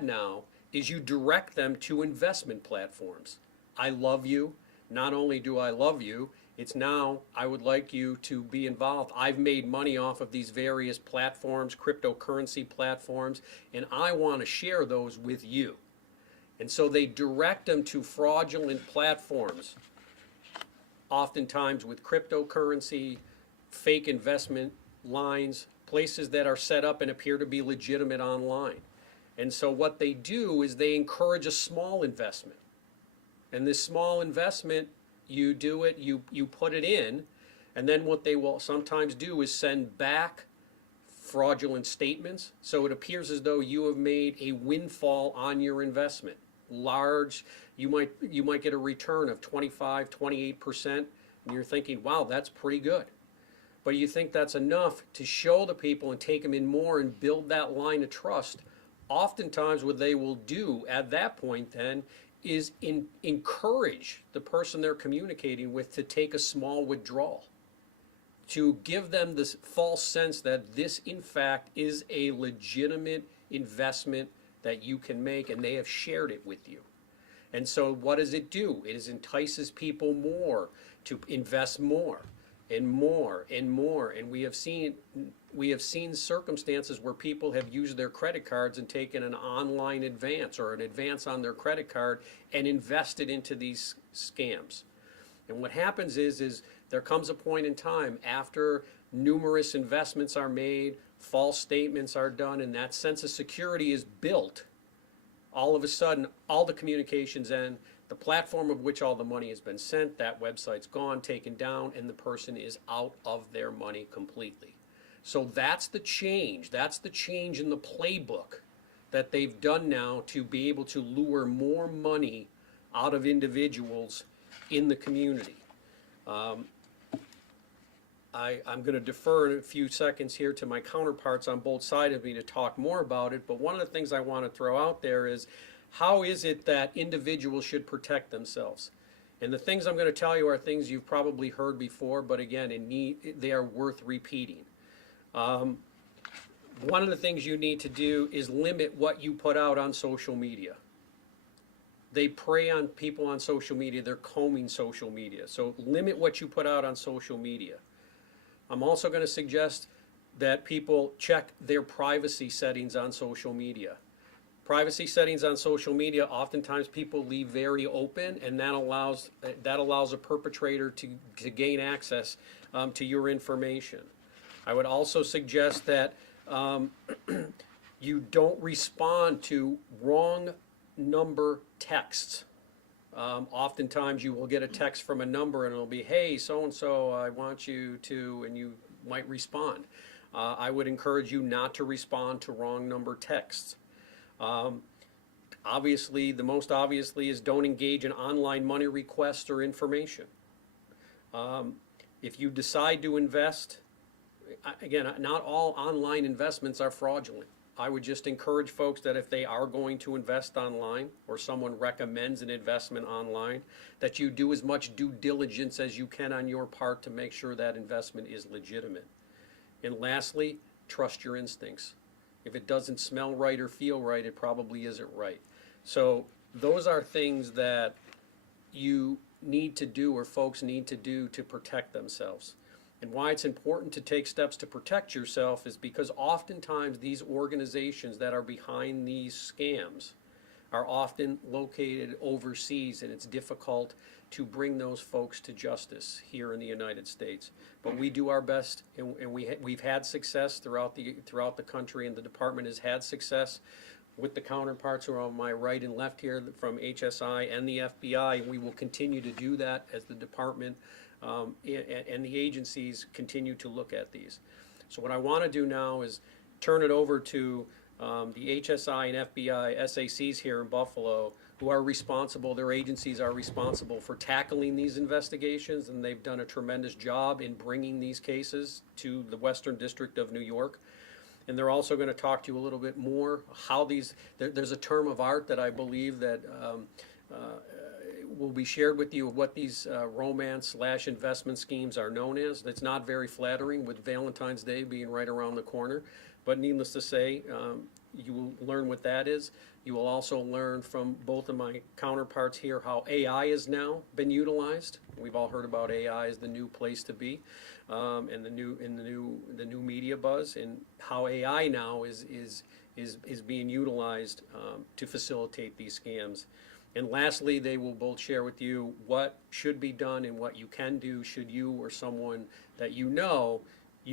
now is you direct them to investment platforms. I love you. Not only do I love you, it's now I would like you to be involved. I've made money off of these various platforms, cryptocurrency platforms, and I want to share those with you. And so they direct them to fraudulent platforms, oftentimes with cryptocurrency, fake investment lines, places that are set up and appear to be legitimate online. And so what they do is they encourage a small investment. And this small investment, you do it, you put it in, and then what they will sometimes do is send back fraudulent statements. So it appears as though you have made a windfall on your investment. Large, you might get a return of 25, 28%, and you're thinking, wow, that's pretty good. But you think that's enough to show the people and take them in more and build that line of trust. Oftentimes what they will do at that point then is encourage the person they're communicating with to take a small withdrawal, to give them this false sense that this in fact is a legitimate investment that you can make, and they have shared it with you. And so what does it do? It entices people more to invest more and more and more. And we have seen circumstances where people have used their credit cards and taken an online advance or an advance on their credit card and invested into these scams. And what happens is there comes a point in time after numerous investments are made, false statements are done, and that sense of security is built. All of a sudden, all the communications end, the platform of which all the money has been sent, that website's gone, taken down, and the person is out of their money completely. So that's the change. That's the change in the playbook that they've done now to be able to lure more money out of individuals in the community. I'm going to defer in a few seconds here to my counterparts on both sides of me to talk more about it, but one of the things I want to throw out there is how is it that individuals should protect themselves? And the things I'm going to tell you are things you've probably heard before, but again, they are worth repeating. One of the things you need to do is limit what you put out on social media. They prey on people on social media. They're combing social media. So limit what you put out on social media. I'm also going to suggest that people check their privacy settings on social media. Privacy settings on social media, oftentimes people leave very open, and that allows a perpetrator to gain access to your information. I would also suggest that you don't respond to wrong number texts. Oftentimes you will get a text from a number and it'll be, hey, so-and-so, I want you to, and you might respond. I would encourage you not to respond to wrong number texts. Obviously, the most obviously is don't engage in online money requests or information. If you decide to invest, again, not all online investments are fraudulent. I would just encourage folks that if they are going to invest online or someone recommends an investment online, that you do as much due diligence as you can on your part to make sure that investment is legitimate. And lastly, trust your instincts. If it doesn't smell right or feel right, it probably isn't right. So those are things that you need to do or folks need to do to protect themselves. And why it's important to take steps to protect yourself is because oftentimes these organizations that are behind these scams are often located overseas, and it's difficult to bring those folks to justice here in the United States. But we do our best, and we've had success throughout the country, and the department has had success with the counterparts who are on my right and left here from HSI and the FBI. We will continue to do that as the department and the agencies continue to look at these. So what I want to do now is turn it over to the HSI and FBI SACs here in Buffalo, who are responsible, their agencies are responsible for tackling these investigations, and they've done a tremendous job in bringing these cases to the Western District of New York. And they're also going to talk to you a little bit more how these, there's a term of art that I believe that will be shared with you of what these romance/investment schemes are known as. That's not very flattering with Valentine's Day being right around the corner, but needless to say, you will learn what that is. You will also learn from both of my counterparts here how AI has now been utilized. We've all heard about AI as the new place to be, and the new media buzz, and how AI now is being utilized to facilitate these scams. And lastly, they will both share with you what should be done and what you can do should you or someone that you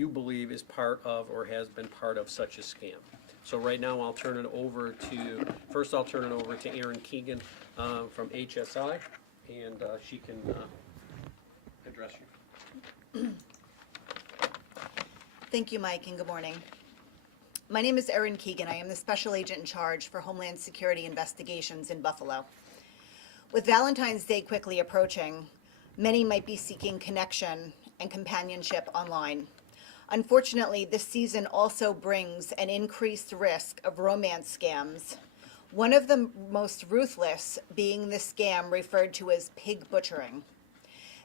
believe is part of or has been part of such a scam. So right now, I'll turn it over to Erin Keegan from HSI, and she can address you. Thank you, Mike, and good morning. My name is Erin Keegan. I am the Special Agent in charge for Homeland Security Investigations in Buffalo. With Valentine's Day quickly approaching, many might be seeking connection and companionship online. Unfortunately, this season also brings an increased risk of romance scams, one of the most ruthless being the scam referred to as pig butchering.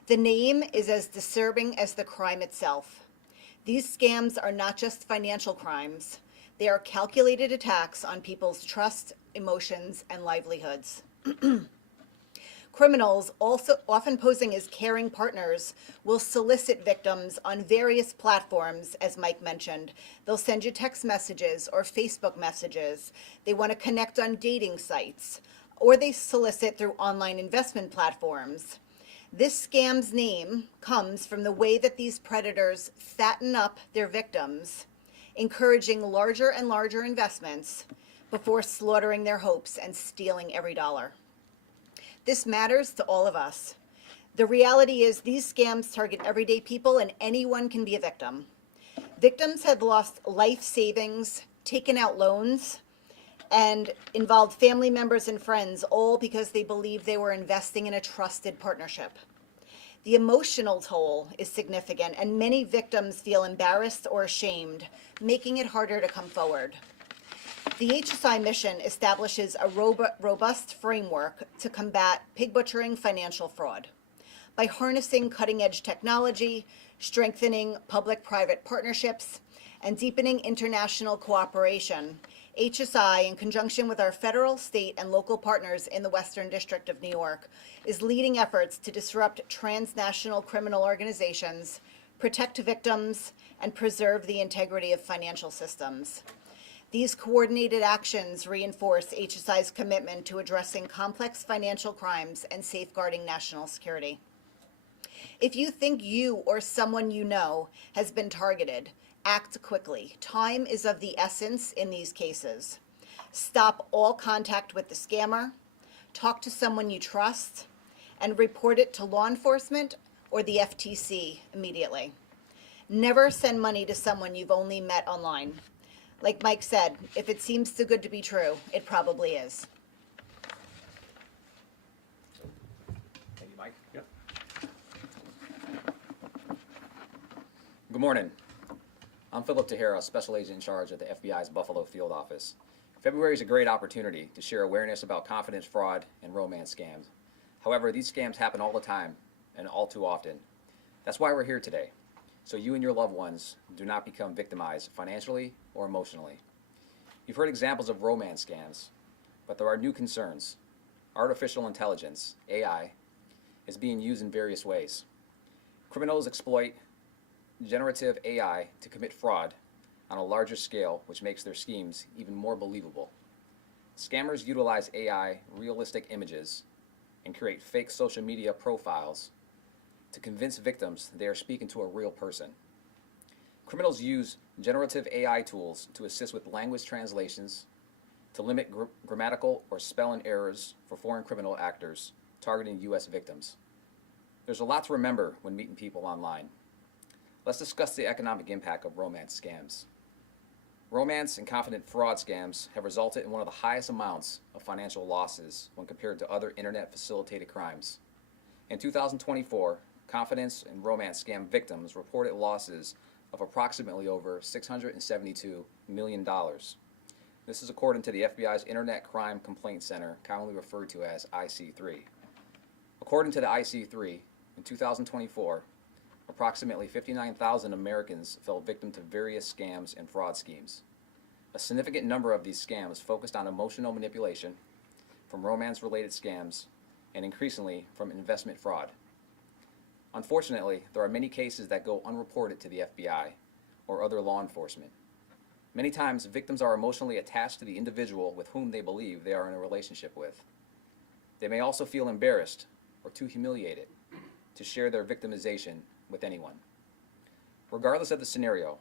The name is as disturbing as the crime itself. These scams are not just financial crimes, they are calculated attacks on people's trust, emotions, and livelihoods. Criminals, also often posing as caring partners, will solicit victims on various platforms, as Mike mentioned. They'll send you text messages or Facebook messages. They want to connect on dating sites, or they solicit through online investment platforms. This scam's name comes from the way that these predators fatten up their victims, encouraging larger and larger investments before slaughtering their hopes and stealing every dollar. This matters to all of us. The reality is these scams target everyday people and anyone can be a victim. Victims have lost life savings, taken out loans, and involved family members and friends, all because they believed they were investing in a trusted partnership. The emotional toll is significant, and many victims feel embarrassed or ashamed, making it harder to come forward. The HSI mission establishes a robust framework to combat pig butchering financial fraud. By harnessing cutting-edge technology, strengthening public-private partnerships, and deepening international cooperation, HSI, in conjunction with our federal, state, and local partners in the Western District of New York, is leading efforts to disrupt transnational criminal organizations, protect victims, and preserve the integrity of financial systems. These coordinated actions reinforce HSI's commitment to addressing complex financial crimes and safeguarding national security. If you think you or someone you know has been targeted, act quickly. Time is of the essence in these cases. Stop all contact with the scammer, talk to someone you trust, and report it to law enforcement or the FTC immediately. Never send money to someone you've only met online. Like Mike said, if it seems too good to be true, it probably is. Thank you, Mike. Yep. Good morning. I'm Philip Tahira, Special Agent in charge at the FBI's Buffalo Field Office. February is a great opportunity to share awareness about confidence fraud and romance scams. However, these scams happen all the time and all too often. That's why we're here today, so you and your loved ones do not become victimized financially or emotionally. You've heard examples of romance scams, but there are new concerns. Artificial intelligence, AI, is being used in various ways. Criminals exploit generative AI to commit fraud on a larger scale, which makes their schemes even more believable. Scammers utilize AI, realistic images, and create fake social media profiles to convince victims they are speaking to a real person. Criminals use generative AI tools to assist with language translations, to limit grammatical or spelling errors for foreign criminal actors targeting U.S. victims. There's a lot to remember when meeting people online. Let's discuss the economic impact of romance scams. Romance and confident fraud scams have resulted in one of the highest amounts of financial losses when compared to other internet-facilitated crimes. In 2024, confidence and romance scam victims reported losses of approximately over $672 million. This is according to the FBI's Internet Crime Complaint Center, commonly referred to as IC3. According to the IC3, in 2024, approximately 59,000 Americans fell victim to various scams and fraud schemes. A significant number of these scams focused on emotional manipulation, from romance-related scams, and increasingly from investment fraud. Unfortunately, there are many cases that go unreported to the FBI or other law enforcement. Many times, victims are emotionally attached to the individual with whom they believe they are in a relationship with. They may also feel embarrassed or too humiliated to share their victimization with anyone. Regardless of the scenario,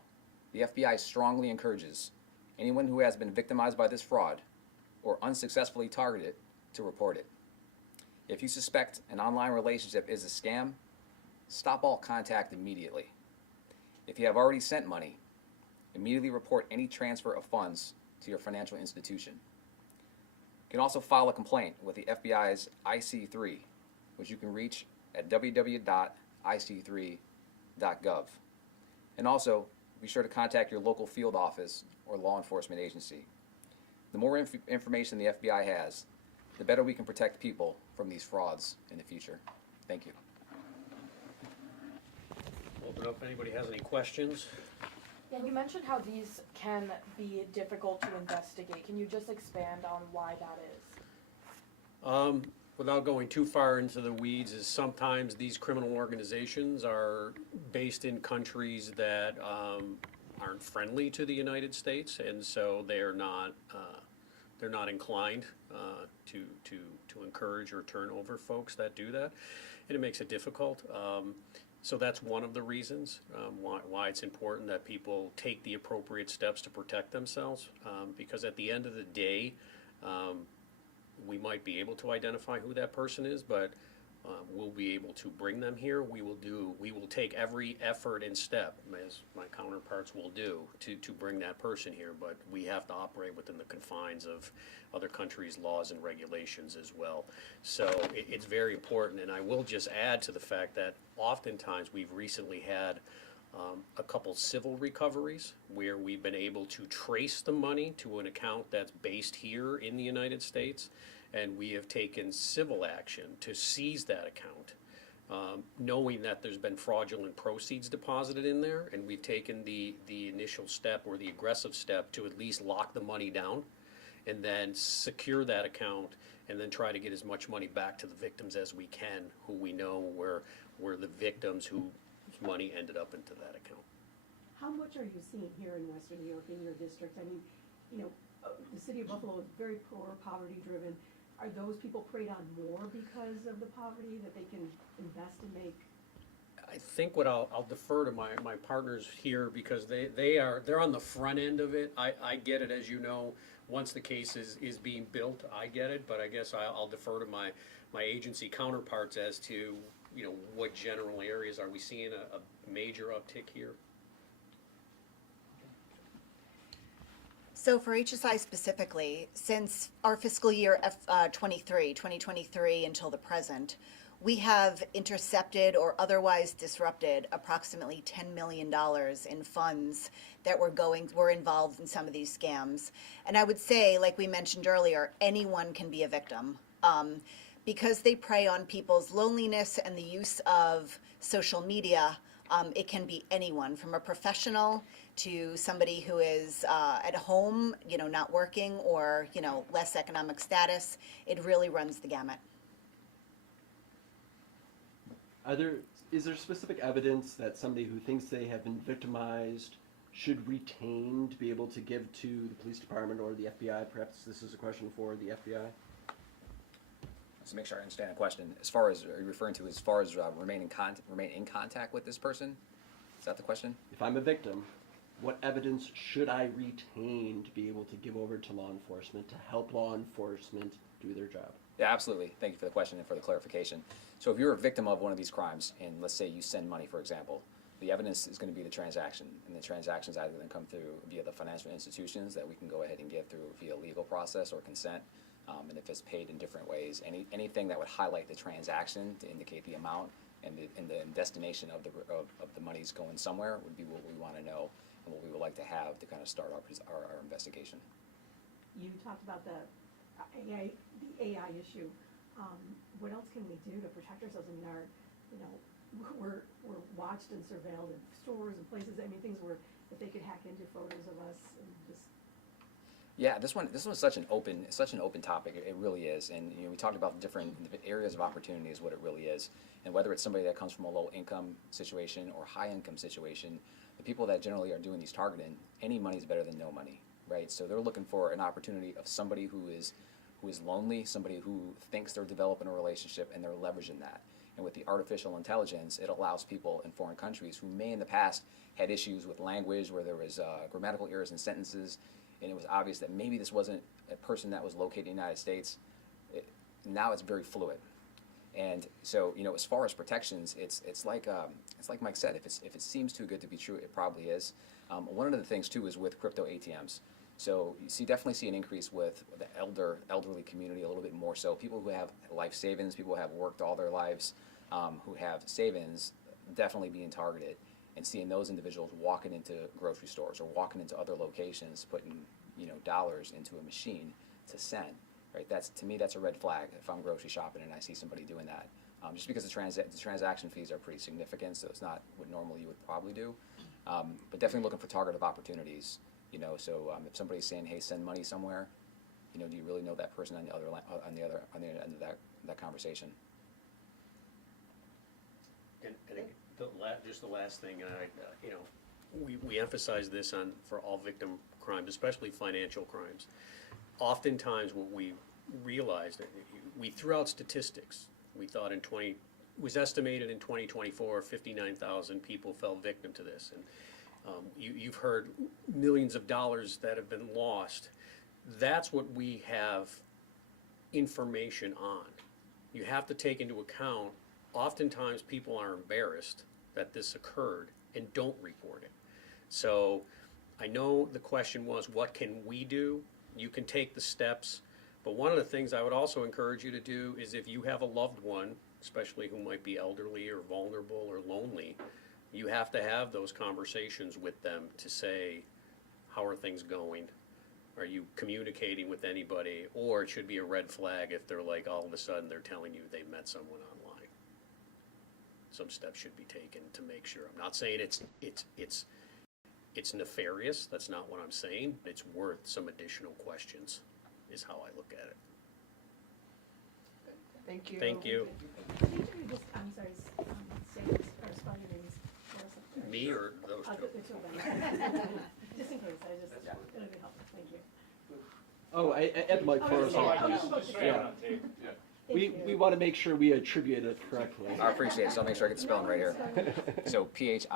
the FBI strongly encourages anyone who has been victimized by this fraud or unsuccessfully targeted to report it. If you suspect an online relationship is a scam, stop all contact immediately. If you have already sent money, immediately report any transfer of funds to your financial institution. You can also file a complaint with the FBI's IC3, which you can reach at www.ic3.gov. And also, be sure to contact your local field office or law enforcement agency. The more information the FBI has, the better we can protect people from these frauds in the future. Thank you. Open up if anybody has any questions. Yeah, you mentioned how these can be difficult to investigate. Can you just expand on why that is? Without going too far into the weeds, is sometimes these criminal organizations are based in countries that aren't friendly to the United States, and so they're not inclined to encourage or turn over folks that do that, and it makes it difficult. So that's one of the reasons why it's important that people take the appropriate steps to protect themselves, because at the end of the day, we might be able to identify who that person is, but we'll be able to bring them here. We will take every effort and step, as my counterparts will do, to bring that person here, but we have to operate within the confines of other countries' laws and regulations as well. So it's very important, and I will just add to the fact that oftentimes we've recently had a couple civil recoveries where we've been able to trace the money to an account that's based here in the United States, and we have taken civil action to seize that account, knowing that there's been fraudulent proceeds deposited in there, and we've taken the initial step or the aggressive step to at least lock the money down and then secure that account and then try to get as much money back to the victims as we can, who we know were the victims whose money ended up into that account. How much are you seeing here in Western New York in your district? I mean, the city of Buffalo is very poor, poverty-driven. Are those people preyed on more because of the poverty that they can invest and make? I think what I'll defer to my partners here, because they're on the front end of it. I get it, as you know, once the case is being built, I get it, but I guess I'll defer to my agency counterparts as to, what general areas are we seeing a major uptick here? So for HSI specifically, since our fiscal year 2023 until the present, we have intercepted or otherwise disrupted approximately $10 million in funds that were involved in some of these scams. And I would say, like we mentioned earlier, anyone can be a victim. Because they prey on people's loneliness and the use of social media, it can be anyone, from a professional to somebody who is at home, not working, or, less economic status. It really runs the gamut. Is there specific evidence that somebody who thinks they have been victimized should retain to be able to give to the police department or the FBI? Perhaps this is a question for the FBI. To make sure I understand the question, are you referring to remain in contact with this person? Is that the question? If I'm a victim, what evidence should I retain to be able to give over to law enforcement to help law enforcement do their job? Yeah, absolutely. Thank you for the question and for the clarification. So if you're a victim of one of these crimes, and let's say you send money, for example, the evidence is going to be the transaction, and the transaction's either going to come through via the financial institutions that we can go ahead and get through via legal process or consent, and if it's paid in different ways, anything that would highlight the transaction to indicate the amount and the destination of the monies going somewhere would be what we want to know and what we would like to have to kind of start our investigation. You talked about the AI issue. What else can we do to protect ourselves? I mean, we're watched and surveilled in stores and places. I mean, things where if they could hack into photos of us and just Yeah, this one is such an open topic. It really is, and we talked about different areas of opportunity is what it really is, and whether it's somebody that comes from a low income situation or high income situation, the people that generally are doing these targeting, any money is better than no money, right? So they're looking for an opportunity of somebody who is lonely, somebody who thinks they're developing a relationship, and they're leveraging that. And with the artificial intelligence, it allows people in foreign countries who may in the past had issues with language, where there was grammatical errors in sentences, and it was obvious that maybe this wasn't a person that was located in the United States. Now it's very fluid. And so, as far as protections, it's like Mike said, if it seems too good to be true, it probably is. One of the things too is with crypto ATMs. So you definitely see an increase with the elderly community a little bit more so. People who have life savings, people who have worked all their lives, who have savings, definitely being targeted, and seeing those individuals walking into grocery stores or walking into other locations, putting dollars into a machine to send. Right, to me that's a red flag if I'm grocery shopping and I see somebody doing that. Just because the transaction fees are pretty significant, so it's not what normally you would probably do. But definitely looking for targeted opportunities. So if somebody's saying, "Hey, send money somewhere," do you really know that person on the other end of that conversation? And just the last thing, we emphasize this for all victim crimes, especially financial crimes. Oftentimes what we realized, we threw out statistics. We thought it was estimated in 2024, 59,000 people fell victim to this. And you've heard millions of dollars that have been lost. That's what we have information on. You have to take into account, oftentimes people are embarrassed that this occurred and don't report it. So I know the question was, what can we do? You can take the steps, but one of the things I would also encourage you to do is if you have a loved one, especially who might be elderly or vulnerable or lonely, you have to have those conversations with them to say, how are things going? Are you communicating with anybody? Or it should be a red flag if they're like, all of a sudden they're telling you they met someone online. Some steps should be taken to make sure. I'm not saying it's nefarious, that's not what I'm saying. It's worth some additional questions, is how I look at it. Thank you. Thank you. Can you just, I'm sorry, say or spell your names for us up there? Me or those two? The two of them. Just in case, it'll be helpful, thank you. Oh, Ed Mike for us all, please. Yeah. We want to make sure we attribute it correctly. I appreciate it, so I'll make sure I get the spelling right here. So Philip,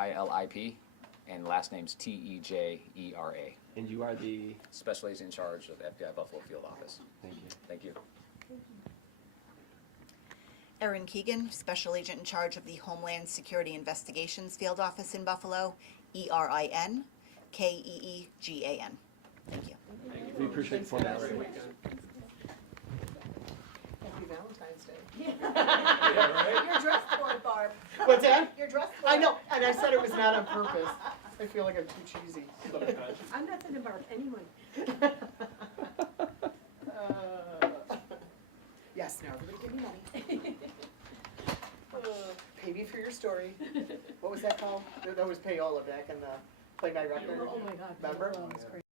and last name's Tejera. And you are the, Special Agent in charge of FBI Buffalo Field Office. thank you. Thank you. Erin Keegan, Special Agent in charge of the Homeland Security Investigations Field Office in Buffalo, ERIN KEEGAN. Thank you. We appreciate the formality. Happy Valentine's Day. You're dressed for it, Barb. What's that? You're dressed for it. I know, and I said it was not on purpose. I feel like I'm too cheesy. I'm not sending Barb any money. Yes, now everybody give me money. Pay me for your story. What was that called? That was payola back in the Play My Record. Oh my God. Remember? Oh, it's crazy.